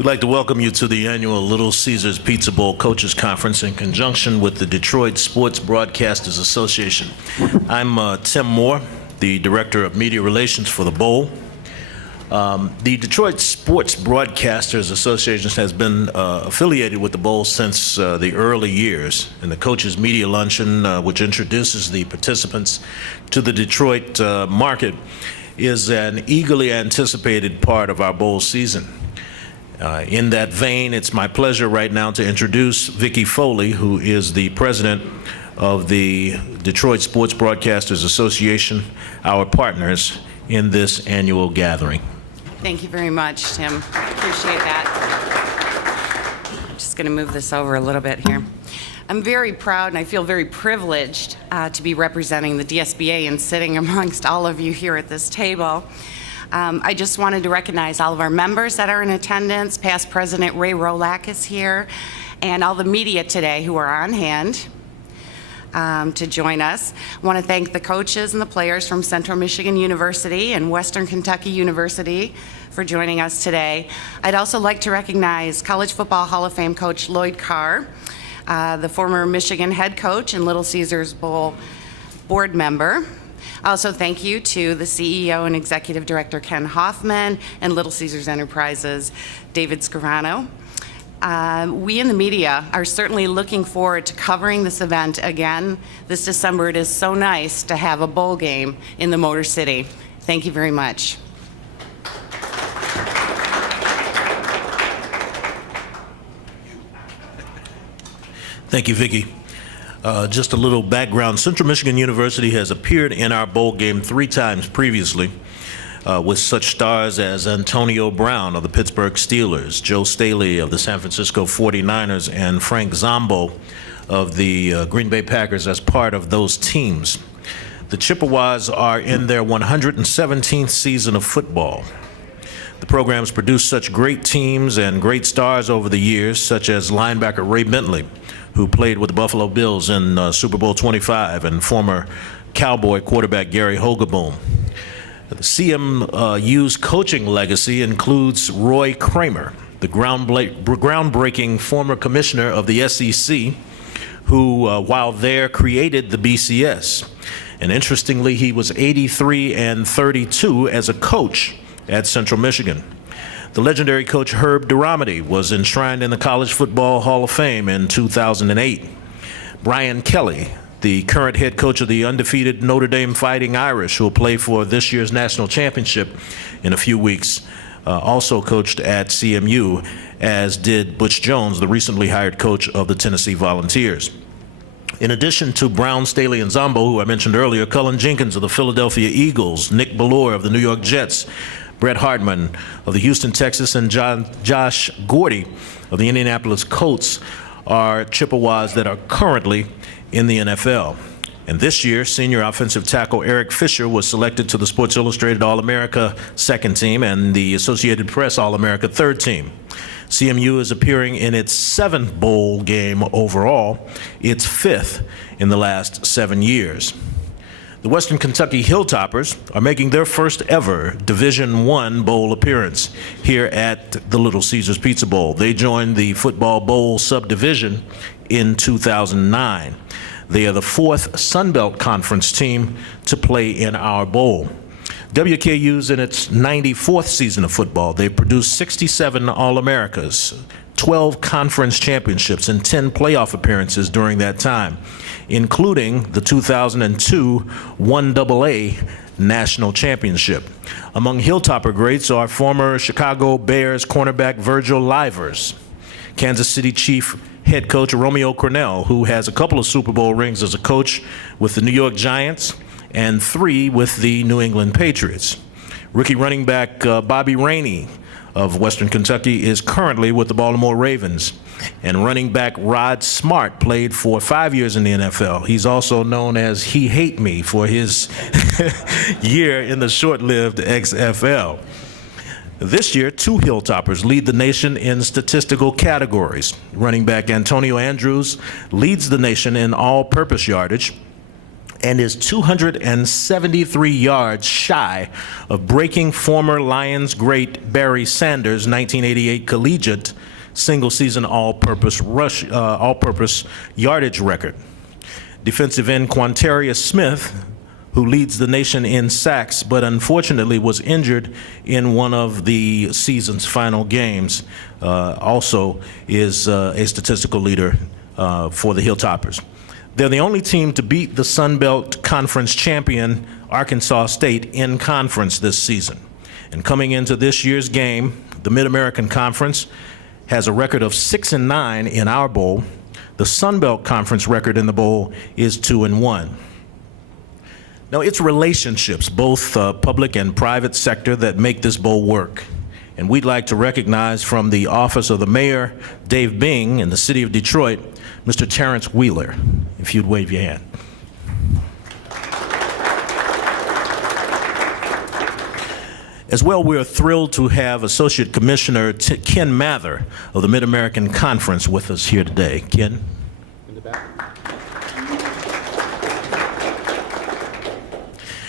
We'd like to welcome you to the annual Little Caesars Pizza Bowl Coaches Conference in conjunction with the Detroit Sports Broadcasters Association. I'm Tim Moore, the Director of Media Relations for the Bowl. The Detroit Sports Broadcasters Association has been affiliated with the Bowl since the early years, and the Coaches Media Luncheon, which introduces the participants to the Detroit market, is an eagerly anticipated part of our Bowl season. In that vein, it's my pleasure right now to introduce Vicki Foley, who is the president of the Detroit Sports Broadcasters Association, our partners in this annual gathering. Thank you very much, Tim. Appreciate that. I'm just going to move this over a little bit here. I'm very proud and I feel very privileged to be representing the DSBA and sitting amongst all of you here at this table. I just wanted to recognize all of our members that are in attendance. Past President Ray Rolak is here, and all the media today who are on hand to join us. I want to thank the coaches and the players from Central Michigan University and Western Kentucky University for joining us today. I'd also like to recognize College Football Hall of Fame coach Lloyd Carr, the former Michigan head coach and Little Caesars Bowl board member. Also, thank you to the CEO and Executive Director Ken Hoffman and Little Caesars Enterprises, David Scarano. We in the media are certainly looking forward to covering this event again this December. It is so nice to have a bowl game in the Motor City. Thank you very much. Thank you, Vicki. Just a little background. Central Michigan University has appeared in our bowl game 3 times previously with such stars as Antonio Brown of the Pittsburgh Steelers, Joe Staley of the San Francisco 49ers, and Frank Zombo of the Green Bay Packers as part of those teams. The Chippewas are in their 117th season of football. The program's produced such great teams and great stars over the years, such as linebacker Ray Bentley, who played with the Buffalo Bills in Super Bowl 25, and former Cowboy quarterback Gary Hogeboom. The CMU's coaching legacy includes Roy Kramer, the groundbreaking former commissioner of the SEC, who, while there, created the BCS. And interestingly, he was 83-32 as a coach at Central Michigan. The legendary coach Herb Duramity was enshrined in the College Football Hall of Fame in 2008. Brian Kelly, the current head coach of the undefeated Notre Dame Fighting Irish, who will play for this year's national championship in a few weeks, also coached at CMU, as did Butch Jones, the recently hired coach of the Tennessee Volunteers. In addition to Brown, Staley, and Zombo, who I mentioned earlier, Cullen Jenkins of the Philadelphia Eagles, Nick Bellore of the New York Jets, Brett Hardman of the Houston Texans, and Josh Gordy of the Indianapolis Colts are Chippewas that are currently in the NFL. And this year, senior offensive tackle Eric Fisher was selected to the Sports Illustrated All-America second team and the Associated Press All-America third team. CMU is appearing in its 7th bowl game overall, its 5th in the last 7 years. The Western Kentucky Hilltoppers are making their first ever Division I bowl appearance here at the Little Caesars Pizza Bowl. They joined the Football Bowl subdivision in 2009. They are the 4th Sun Belt Conference team to play in our bowl. WKU's in its 94th season of football. They've produced 67 All-Americas, 12 conference championships, and 10 playoff appearances during that time, including the 2002 1AA National Championship. Among Hilltopper greats are former Chicago Bears cornerback Virgil Livers, Kansas City Chief head coach Romeo Crennel, who has a couple of Super Bowl rings as a coach with the New York Giants and 3 with the New England Patriots. Rookie running back Bobby Rainey of Western Kentucky is currently with the Baltimore Ravens. And running back Rod Smart played for 5 years in the NFL. He's also known as He Hate Me for his year in the short-lived XFL. This year, 2 Hilltoppers lead the nation in statistical categories. Running back Antonio Andrews leads the nation in all-purpose yardage, and is 273 yards shy of breaking former Lions great Barry Sanders' 1988 collegiate single-season all-purpose yardage record. Defensive end Quantarius Smith, who leads the nation in sacks, but unfortunately was injured in one of the season's final games, also is a statistical leader for the Hilltoppers. They're the only team to beat the Sun Belt Conference champion, Arkansas State, in conference this season. And coming into this year's game, the Mid-American Conference has a record of 6-9 in our bowl. The Sun Belt Conference record in the bowl is 2-1. Now, it's relationships, both public and private sector, that make this bowl work. And we'd like to recognize from the office of the mayor, Dave Bing, in the city of Detroit, Mr. Terrence Wheeler, if you'd wave your hand. As well, we're thrilled to have Associate Commissioner Ken Mather of the Mid-American Conference with us here today. Ken? In the back.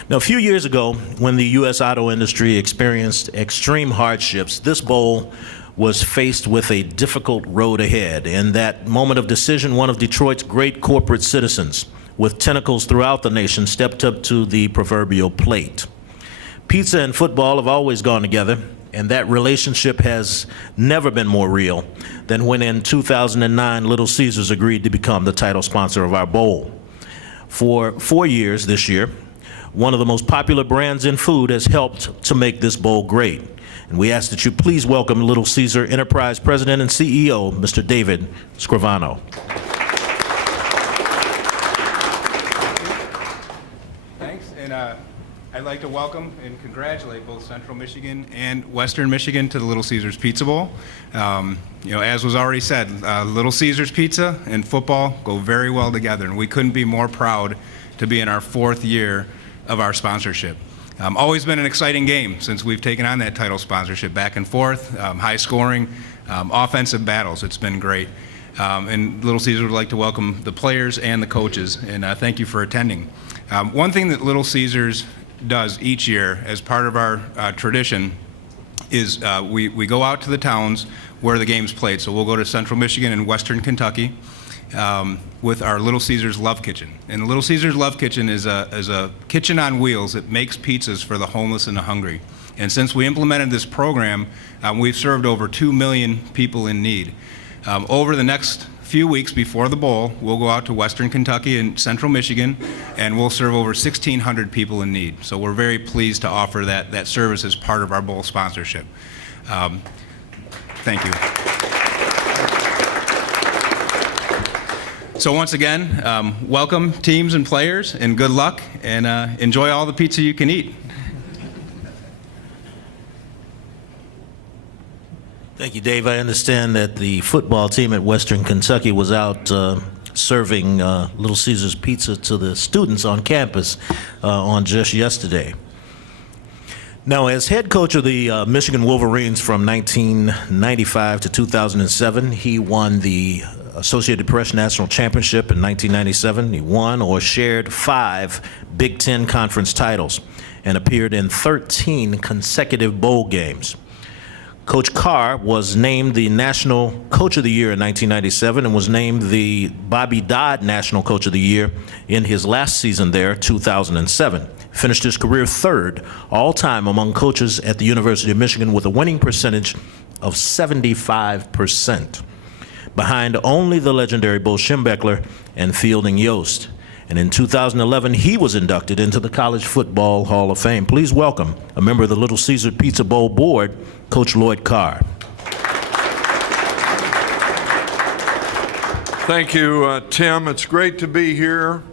Now, a few years ago, when the U.S. auto industry experienced extreme hardships, this bowl was faced with a difficult road ahead. In that moment of decision, one of Detroit's great corporate citizens with tentacles throughout the nation stepped up to the proverbial plate. Pizza and football have always gone together, and that relationship has never been more real than when in 2009, Little Caesars agreed to become the title sponsor of our bowl. For 4 years this year, one of the most popular brands in food has helped to make this bowl great. And we ask that you please welcome Little Caesar Enterprise President and CEO, Mr. David Scrivano. Thanks, and I'd like to welcome and congratulate both Central Michigan and Western Michigan to the Little Caesars Pizza Bowl. As was already said, Little Caesars Pizza and football go very well together, and we couldn't be more proud to be in our 4th year of our sponsorship. Always been an exciting game since we've taken on that title sponsorship, back and forth, high scoring, offensive battles. It's been great. And Little Caesars would like to welcome the players and the coaches, and thank you for attending. One thing that Little Caesars does each year as part of our tradition is we go out to the towns where the game's played. So we'll go to Central Michigan and Western Kentucky with our Little Caesars Love Kitchen. And the Little Caesars Love Kitchen is a kitchen on wheels that makes pizzas for the homeless and the hungry. And since we implemented this program, we've served over 2 million people in need. Over the next few weeks before the bowl, we'll go out to Western Kentucky and Central Michigan, and we'll serve over 1,600 people in need. So we're very pleased to offer that service as part of our bowl sponsorship. Thank you. So once again, welcome teams and players, and good luck, and enjoy all the pizza you can eat. Thank you, Dave. I understand that the football team at Western Kentucky was out serving Little Caesars Pizza to the students on campus on just yesterday. Now, as head coach of the Michigan Wolverines from 1995 to 2007, he won the Associated Press National Championship in 1997. He won or shared 5 Big Ten Conference titles and appeared in 13 consecutive bowl games. Coach Carr was named the National Coach of the Year in 1997 and was named the Bobby Dodd National Coach of the Year in his last season there, 2007. Finished his career 3rd all-time among coaches at the University of Michigan with a winning percentage of 75%, behind only the legendary Bo Schembechler and Fielding Yost. And in 2011, he was inducted into the College Football Hall of Fame. Please welcome a member of the Little Caesar Pizza Bowl board, Coach Lloyd Carr. Thank you, Tim. It's great to be here,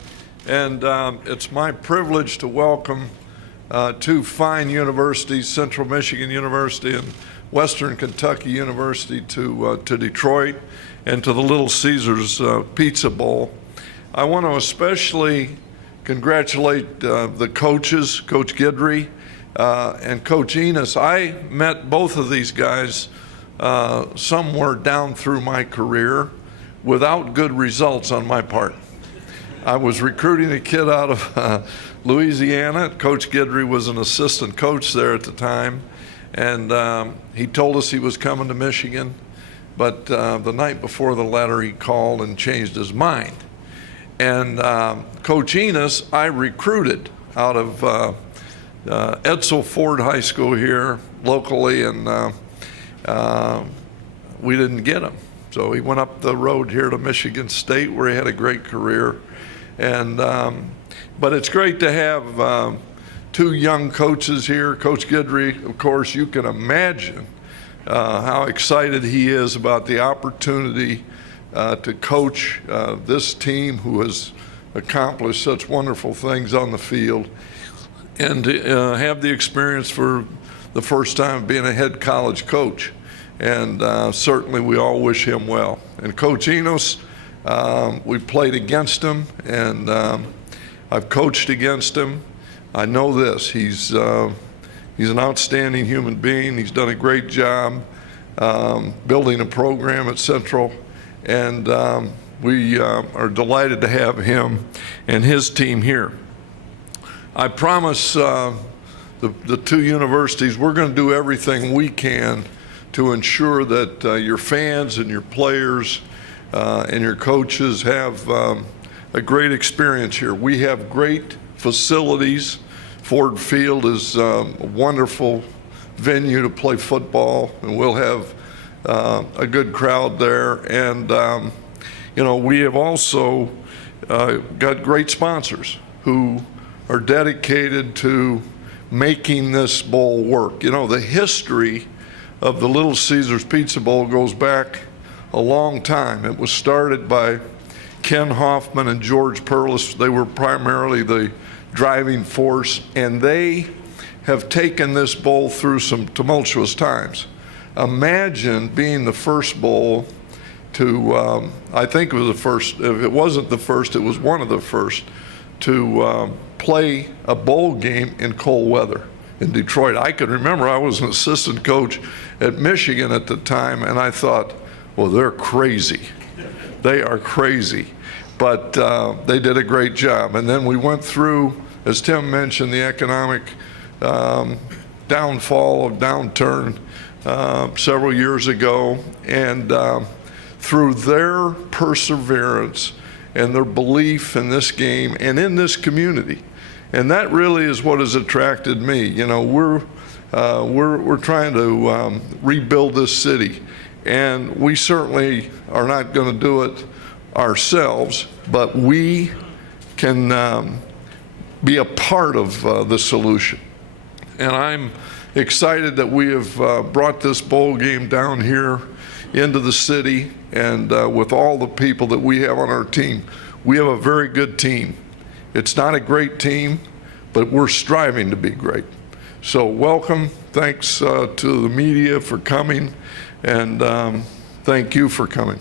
and it's my privilege to welcome 2 fine universities, Central Michigan University and Western Kentucky University, to Detroit and to the Little Caesars Pizza Bowl. I want to especially congratulate the coaches, Coach Guidry and Coach Enos. I met both of these guys somewhere down through my career without good results on my part. I was recruiting a kid out of Louisiana. Coach Guidry was an assistant coach there at the time, and he told us he was coming to Michigan, but the night before the letter he called and changed his mind. And Coach Enos, I recruited out of Edsel Ford High School here locally, and we didn't get him. So he went up the road here to Michigan State, where he had a great career. And but it's great to have two young coaches here. Coach Guidry, of course, you can imagine how excited he is about the opportunity to coach this team who has accomplished such wonderful things on the field, and to have the experience for the first time being a head college coach. And certainly we all wish him well. And Coach Enos, we played against him, and I've coached against him. I know this, he's an outstanding human being. He's done a great job building a program at Central, and we are delighted to have him and his team here. I promise the two universities, we're going to do everything we can to ensure that your fans and your players and your coaches have a great experience here. We have great facilities. Ford Field is a wonderful venue to play football, and we'll have a good crowd there. And you know, we have also got great sponsors who are dedicated to making this bowl work. You know, the history of the Little Caesars Pizza Bowl goes back a long time. It was started by Ken Hoffman and George Perlis. They were primarily the driving force, and they have taken this bowl through some tumultuous times. Imagine being the first bowl to, I think it was the first, if it wasn't the first, it was one of the first, to play a bowl game in cold weather in Detroit. I can remember I was an assistant coach at Michigan at the time, and I thought, well, they're crazy. They are crazy. But they did a great job. And then we went through, as Tim mentioned, the economic downturn several years ago. And through their perseverance and their belief in this game and in this community, and that really is what has attracted me. You know, we're trying to rebuild this city, and we certainly are not going to do it ourselves, but we can be a part of the solution. And I'm excited that we have brought this bowl game down here into the city, and with all the people that we have on our team. We have a very good team. It's not a great team, but we're striving to be great. So welcome. Thanks to the media for coming, and thank you for coming.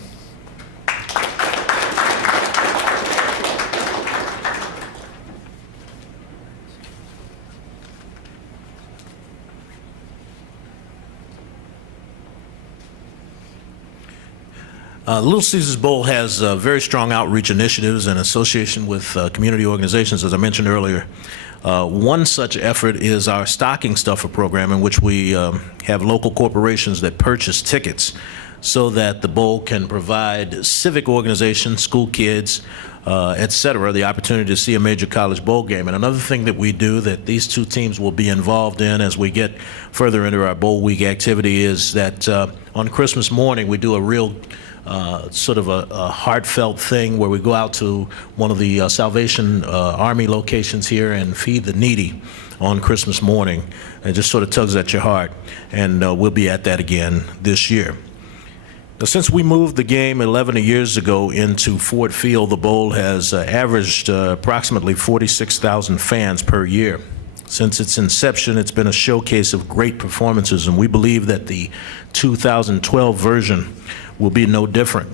Little Caesars Bowl has very strong outreach initiatives in association with community organizations, as I mentioned earlier. One such effort is our stocking stuffer program, in which we have local corporations that purchase tickets so that the bowl can provide civic organizations, school kids, et cetera, the opportunity to see a major college bowl game. And another thing that we do that these two teams will be involved in as we get further into our bowl week activity is that on Christmas morning we do a real sort of a heartfelt thing where we go out to one of the Salvation Army locations here and feed the needy on Christmas morning. It just sort of tugs at your heart, and we'll be at that again this year. Now, since we moved the game 11 years ago into Ford Field, the bowl has averaged approximately 46,000 fans per year. Since its inception, it's been a showcase of great performances, and we believe that the 2012 version will be no different.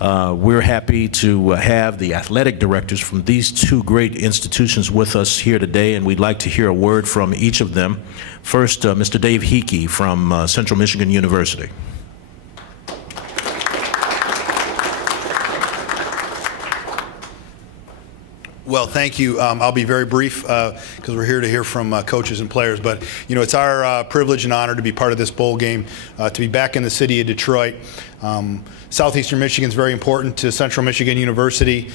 We're happy to have the athletic directors from these two great institutions with us here today, and we'd like to hear a word from each of them. First, Mr. Dave Hickey from Central Michigan University. Well, thank you. I'll be very brief because we're here to hear from coaches and players. But, it's our privilege and honor to be part of this bowl game, to be back in the city of Detroit. Southeastern Michigan is very important to Central Michigan University.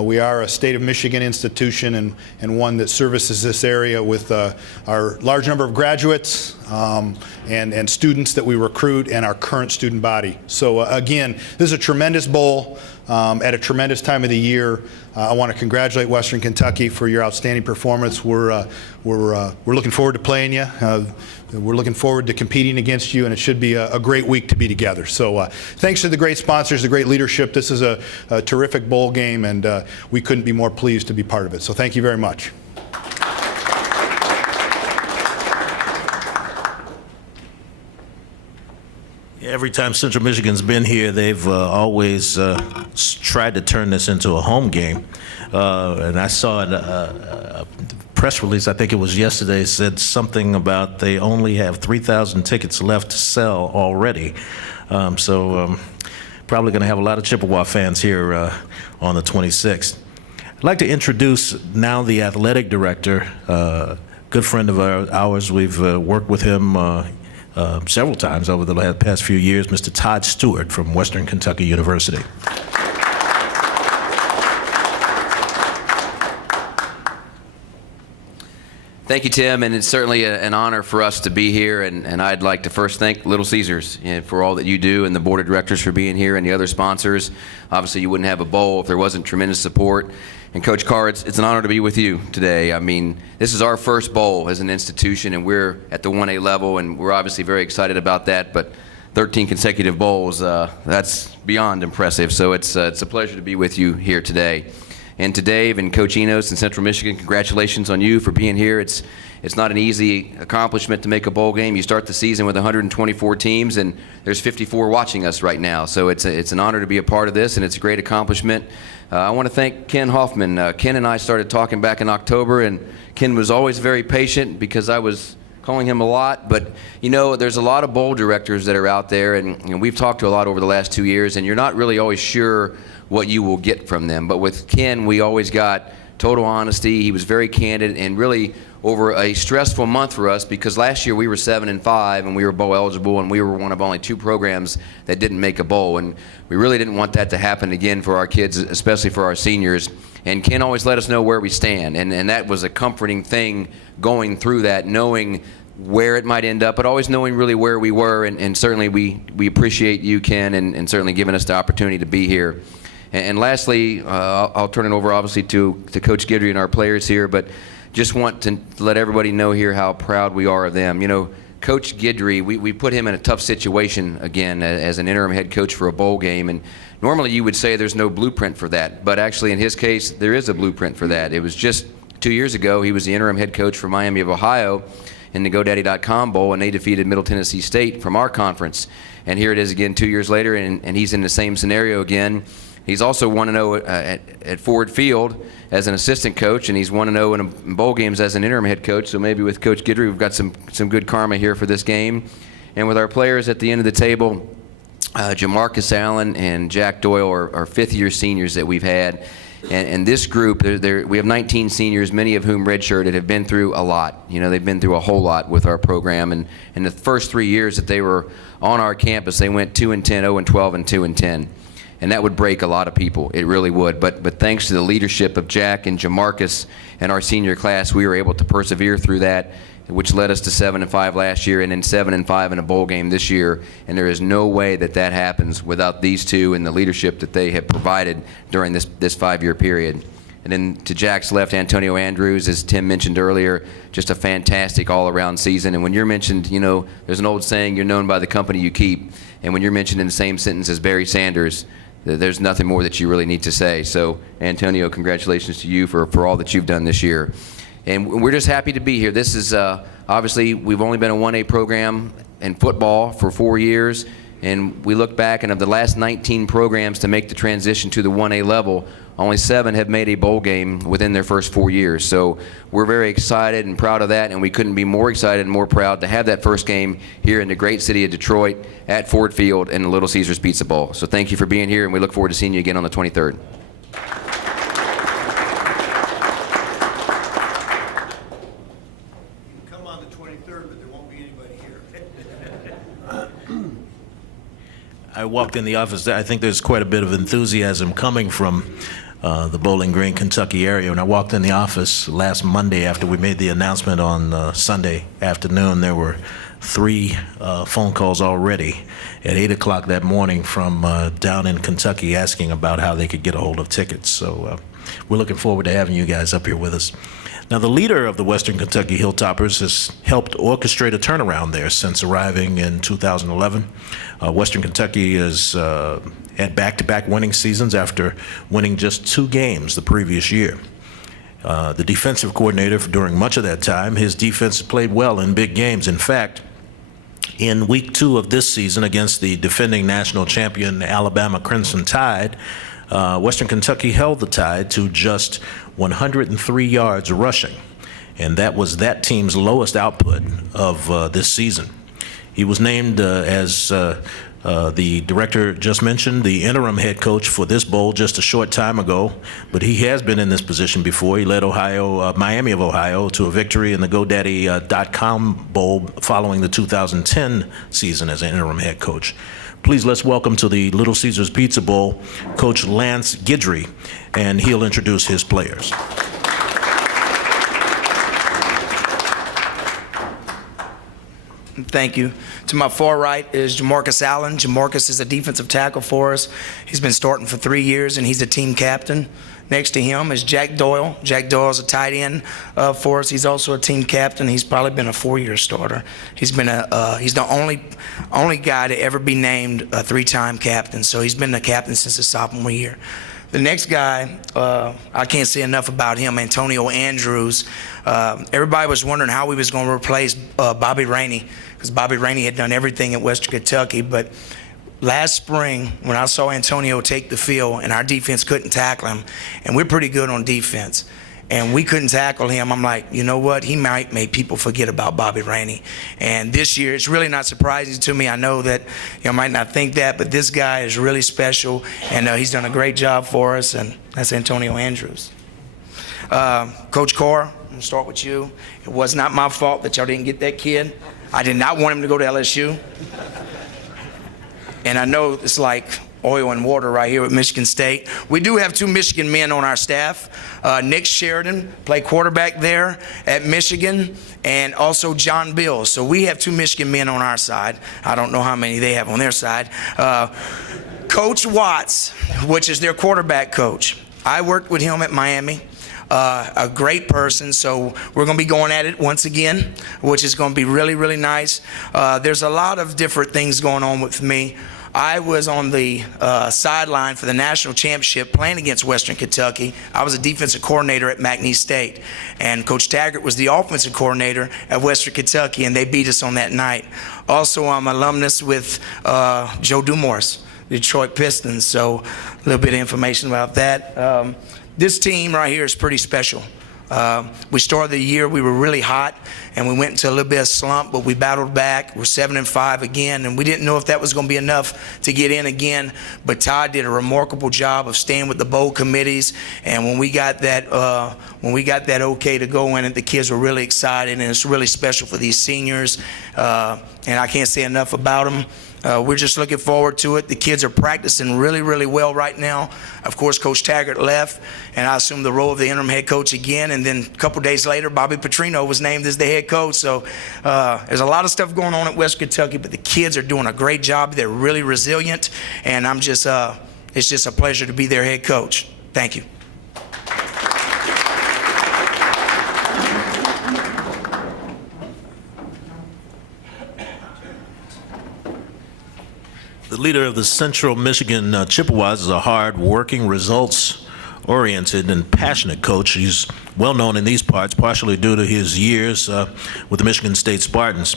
We are a state of Michigan institution and one that services this area with our large number of graduates and students that we recruit and our current student body. So again, this is a tremendous bowl at a tremendous time of the year. I want to congratulate Western Kentucky for your outstanding performance. We're looking forward to playing you. We're looking forward to competing against you, and it should be a great week to be together. So thanks to the great sponsors, the great leadership. This is a terrific bowl game, and we couldn't be more pleased to be part of it. So thank you very much. Every time Central Michigan's been here, they've always tried to turn this into a home game. And I saw a press release, I think it was yesterday, said something about they only have 3,000 tickets left to sell already. So probably going to have a lot of Chippewa fans here on the 26th. I'd like to introduce now the athletic director, good friend of ours. We've worked with him several times over the past few years, Mr. Todd Stewart from Western Kentucky University. Thank you, Tim, and it's certainly an honor for us to be here, and I'd like to first thank Little Caesars for all that you do and the board of directors for being here and the other sponsors. Obviously, you wouldn't have a bowl if there wasn't tremendous support. And Coach Carr, it's an honor to be with you today. I mean, this is our first bowl as an institution, and we're at the 1A level, and we're obviously very excited about that, but 13 consecutive bowls, that's beyond impressive. So it's a pleasure to be with you here today. And to Dave and Coach Enos in Central Michigan, congratulations on you for being here. It's not an easy accomplishment to make a bowl game. You start the season with 124 teams, and there's 54 watching us right now. So it's an honor to be a part of this, and it's a great accomplishment. I want to thank Ken Hoffman. Ken and I started talking back in October, and Ken was always very patient because I was calling him a lot. But, there's a lot of bowl directors that are out there, and we've talked to a lot over the last 2 years, and you're not really always sure what you will get from them. But with Ken, we always got total honesty. He was very candid, and really over a stressful month for us because last year we were 7-5 and we were bowl eligible, and we were one of only 2 programs that didn't make a bowl, and we really didn't want that to happen again for our kids, especially for our seniors. And Ken always let us know where we stand, and that was a comforting thing going through that, knowing where it might end up, but always knowing really where we were. And certainly we appreciate you, Ken, and certainly giving us the opportunity to be here. And lastly, I'll turn it over obviously to Coach Guidry and our players here, but just want to let everybody know here how proud we are of them. Coach Guidry, we put him in a tough situation again as an interim head coach for a bowl game, and normally you would say there's no blueprint for that, but actually in his case there is a blueprint for that. It was just 2 years ago he was the interim head coach for Miami of Ohio in the GoDaddy.com Bowl, and they defeated Middle Tennessee State from our conference. And here it is again 2 years later, and he's in the same scenario again. He's also 1-0 at Ford Field as an assistant coach, and he's 1-0 in bowl games as an interim head coach. So maybe with Coach Guidry, we've got some good karma here for this game. And with our players at the end of the table, Jamarcus Allen and Jack Doyle are fifth-year seniors that we've had. And this group, we have 19 seniors, many of whom redshirted, have been through a lot. They've been through a whole lot with our program. And in the first 3 years that they were on our campus, they went 2-10, 0-12, and 2-10. And that would break a lot of people. It really would. But thanks to the leadership of Jack and Jamarcus and our senior class, we were able to persevere through that, which led us to 7-5 last year and then 7-5 in a bowl game this year. And there is no way that happens without these two and the leadership that they have provided during this 5-year period. And then to Jack's left, Antonio Andrews, as Tim mentioned earlier, just a fantastic all-around season. And when you're mentioned, there's an old saying, you're known by the company you keep. And when you're mentioned in the same sentence as Barry Sanders, there's nothing more that you really need to say. So, Antonio, congratulations to you for all that you've done this year. And we're just happy to be here. This is, obviously, we've only been a 1A program in football for 4 years. And we look back, and of the last 19 programs to make the transition to the 1A level, only 7 have made a bowl game within their first 4 years. So we're very excited and proud of that, and we couldn't be more excited and more proud to have that first game here in the great city of Detroit at Ford Field in the Little Caesars Pizza Bowl. So thank you for being here, and we look forward to seeing you again on the 23rd. walked in the office, I think there's quite a bit of enthusiasm coming from the Bowling Green, Kentucky area. When I walked in the office last Monday after we made the announcement on Sunday afternoon, there were 3 phone calls already at 8 o'clock that morning from down in Kentucky asking about how they could get a hold of tickets. So we're looking forward to having you guys up here with us. Now, the leader of the Western Kentucky Hilltoppers has helped orchestrate a turnaround there since arriving in 2011. Western Kentucky has had back-to-back winning seasons after winning just 2 games the previous year. The defensive coordinator during much of that time, his defense played well in big games. In fact, in week 2 of this season against the defending national champion Alabama Crimson Tide, Western Kentucky held the Tide to just 103 yards rushing, and that was that team's lowest output of this season. He was named as the director just mentioned, the interim head coach for this bowl just a short time ago, but he has been in this position before. He led Miami of Ohio to a victory in the GoDaddy.com Bowl following the 2010 season as an interim head coach. Please let's welcome to the Little Caesars Pizza Bowl Coach Lance Guidry, and he'll introduce his players. Thank you. To my far right is Jamarcus Allen. Jamarcus is a defensive tackle for us. He's been starting for 3 years, and he's a team captain. Next to him is Jack Doyle. Jack Doyle is a tight end for us. He's also a team captain. He's probably been a 4-year starter. He's been he's the only guy to ever be named a 3-time captain. So he's been the captain since his sophomore year. The next guy, I can't say enough about him, Antonio Andrews. Everybody was wondering how we was going to replace Bobby Rainey, because Bobby Rainey had done everything at Western Kentucky. But last spring, when I saw Antonio take the field and our defense couldn't tackle him, and we're pretty good on defense, and we couldn't tackle him, I'm like, you know what? He might make people forget about Bobby Rainey. And this year, it's really not surprising to me. I know that you might not think that, but this guy is really special, and he's done a great job for us, and that's Antonio Andrews. Coach Carr, I'm going to start with you. It was not my fault that y'all didn't get that kid. I did not want him to go to LSU. And I know it's like oil and water right here at Michigan State. We do have 2 Michigan men on our staff. Nick Sheridan played quarterback there at Michigan, and also John Bill. So we have 2 Michigan men on our side. I don't know how many they have on their side. Coach Watts, which is their quarterback coach. I worked with him at Miami. A great person, so we're going to be going at it once again, which is going to be really, really nice. There's a lot of different things going on with me. I was on the sideline for the national championship playing against Western Kentucky. I was a defensive coordinator at McNeese State, and Coach Taggart was the offensive coordinator at Western Kentucky, and they beat us on that night. Also, I'm an alumnus with Joe Dumars, Detroit Pistons, so a little bit of information about that. This team right here is pretty special. We started the year, we were really hot, and we went into a little bit of slump, but we battled back. We're 7-5 again, and we didn't know if that was going to be enough to get in again, but Todd did a remarkable job of staying with the bowl committees, and when we got that okay to go in it, the kids were really excited, and it's really special for these seniors, and I can't say enough about them. We're just looking forward to it. The kids are practicing really, really well right now. Of course, Coach Taggart left, and I assumed the role of the interim head coach again. And then a couple days later, Bobby Petrino was named as the head coach. So there's a lot of stuff going on at West Kentucky, but the kids are doing a great job. They're really resilient, and it's just a pleasure to be their head coach. Thank you. The leader of the Central Michigan Chippewas is a hard-working, results-oriented, and passionate coach. He's well known in these parts, partially due to his years with the Michigan State Spartans.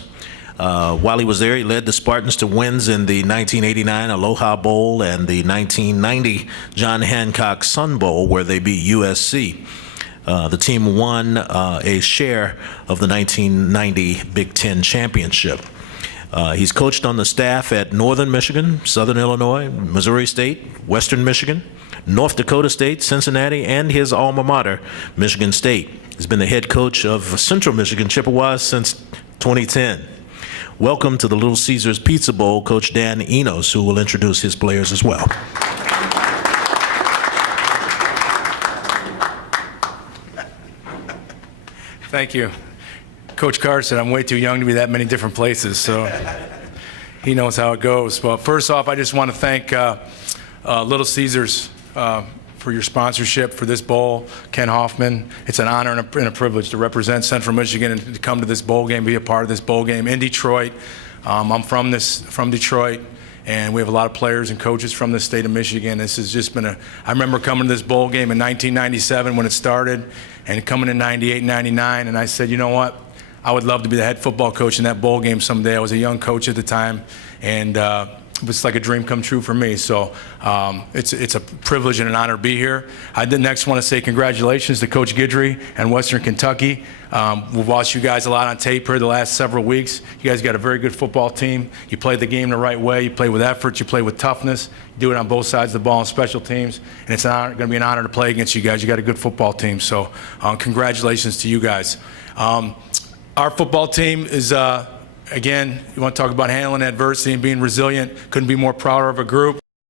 While he was there, he led the Spartans to wins in the 1989 Aloha Bowl and the 1990 John Hancock Sun Bowl, where they beat USC. The team won a share of the 1990 Big Ten Championship. He's coached on the staff at Northern Michigan, Southern Illinois, Missouri State, Western Michigan, North Dakota State, Cincinnati, and his alma mater, Michigan State. He's been the head coach of Central Michigan Chippewas since 2010. welcome to the Little Caesars Pizza Bowl Coach Dan Enos, who will introduce his players as well. Thank you. Coach Carr said I'm way too young to be that many different places, so he knows how it goes. But first off, I just want to thank Little Caesars for your sponsorship for this bowl. Ken Hoffman, it's an honor and a privilege to represent Central Michigan and to come to this bowl game, be a part of this bowl game in Detroit. I'm from Detroit, and we have a lot of players and coaches from the state of Michigan. This has just been I remember coming to this bowl game in 1997 when it started, and coming in 98, 99, and I said, you know what? I would love to be the head football coach in that bowl game someday. I was a young coach at the time, and it was like a dream come true for me. So it's a privilege and an honor to be here. I next want to say congratulations to Coach Guidry and Western Kentucky. We've watched you guys a lot on tape here the last several weeks. You guys got a very good football team. You play the game the right way. You play with effort. You play with toughness. You do it on both sides of the ball and special teams. And it's going to be an honor to play against you guys. You got a good football team. So congratulations to you guys. Our football team is, again, you want to talk about handling adversity and being resilient. Couldn't be more proud of a group.